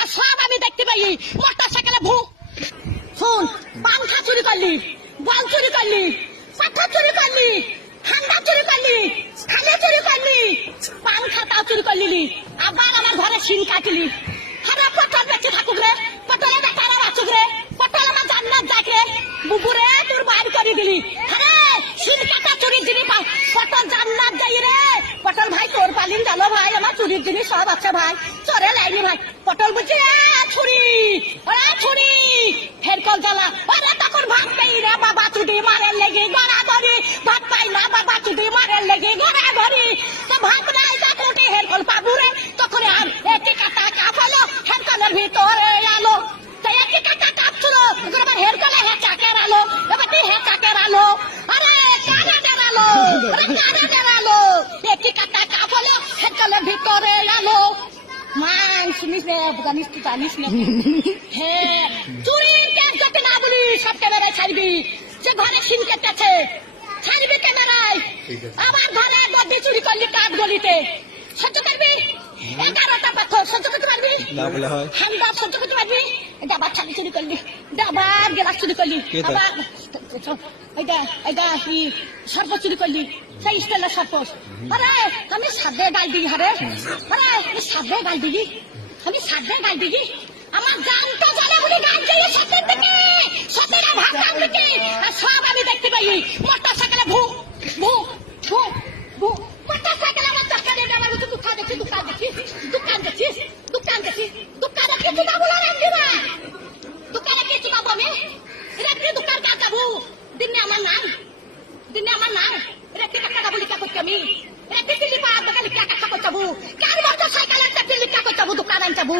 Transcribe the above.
আর সব আমি দেখতে পাই। মোটর সাইকেলে ভু শুন, পাংখা চুরি করলি, বল চুরি করলি, পাথর চুরি করলি, ঠান্ডা চুরি করলি, খালে চুরি করলি, পাংখাটাও চুরি করলি, আবার আমার ঘরে সিন কাটলি। আরে পটল বেঁচে থাকুক রে, পটলে বেকার বাঁচুক রে, পটল আমার জান্নাত যাক রে, বুবুরে তোর বাইর করে দিলি। আরে সিন কাটা চুরির জিনিস পটল জান্নাত যাই রে। পটল ভাই তোর পালিন জানো ভাই, আমার চুরির জিনিস সব আছে ভাই, চোরে লাইনি ভাই। পটল বুঝছি ছুরি, ওরা ছুরি ফের কল জ্বালা। ওরা তখন ভাত পাই রে বাবা, চুদি মারের লেগে গড়াগড়ি, ভাত পাই না বাবা, চুদি মারের লেগে গড়াগড়ি। তো ভাত নাই তখন হের কল পাবো রে, তখন আর একটি কাটা কাপালো, হের কলের ভিতরে আলো। তো একটি কাটা কাপছিল, আমার হের কলে হে চাকের আলো, এবার তুই হে চাকের আলো। আরে কারা ডেরালো, আরে কারা ডেরালো, একটি কাটা কাপালো, হের কলের ভিতরে আলো। মান শুনিস রে, জানিস তুই জানিস না। হ্যাঁ, চুরির কেস যাতে না বলি, সব ক্যামেরায় ছাড়বি। যে ঘরে সিন কেটেছে ছাড়বি ক্যামেরায়। আমার ঘরে গদ্দি চুরি করলি কাঠ গলিতে, সহ্য করবি? 11টা পাথর সহ্য করতে পারবি? হান্ডা সহ্য করতে পারবি? ডাবার ছাড়ি চুরি করলি, ডাবার গেলাস চুরি করলি, আবার এটা সর্প চুরি করলি, সেই স্টাইলের সর্প। আরে আমি সাধে গাল দিই, হারে আরে আমি সাধে গাল দিই, আমি সাধে গাল দিই। আমার জান তো জানে বলে গাল দিই সত্যের দিকে, সত্যের ভাষার দিকে। আর সব আমি দেখতে পাই। মোটর সাইকেলে ভু ভু ভু ভু, মোটর সাইকেলে আমার চাকা দিয়ে আমার দোকান দেখছি, দোকান দেখছিস, দোকান দেখছিস, দোকান দেখছিস, দোকানে কিছু না বলে রাখবি না, দোকানে কিছু পাবো আমি রাখবি। দোকান কাজ যাবো দিনে আমার নাই, দিনে আমার নাই রাখতে টাকা যাবো লিখা করছি আমি, রাখতে দিল্লি পাড়া দোকানে লিখা করতে যাবো, কার মোটর সাইকেলের লিখা করতে যাবো, দোকান আনতে যাবো।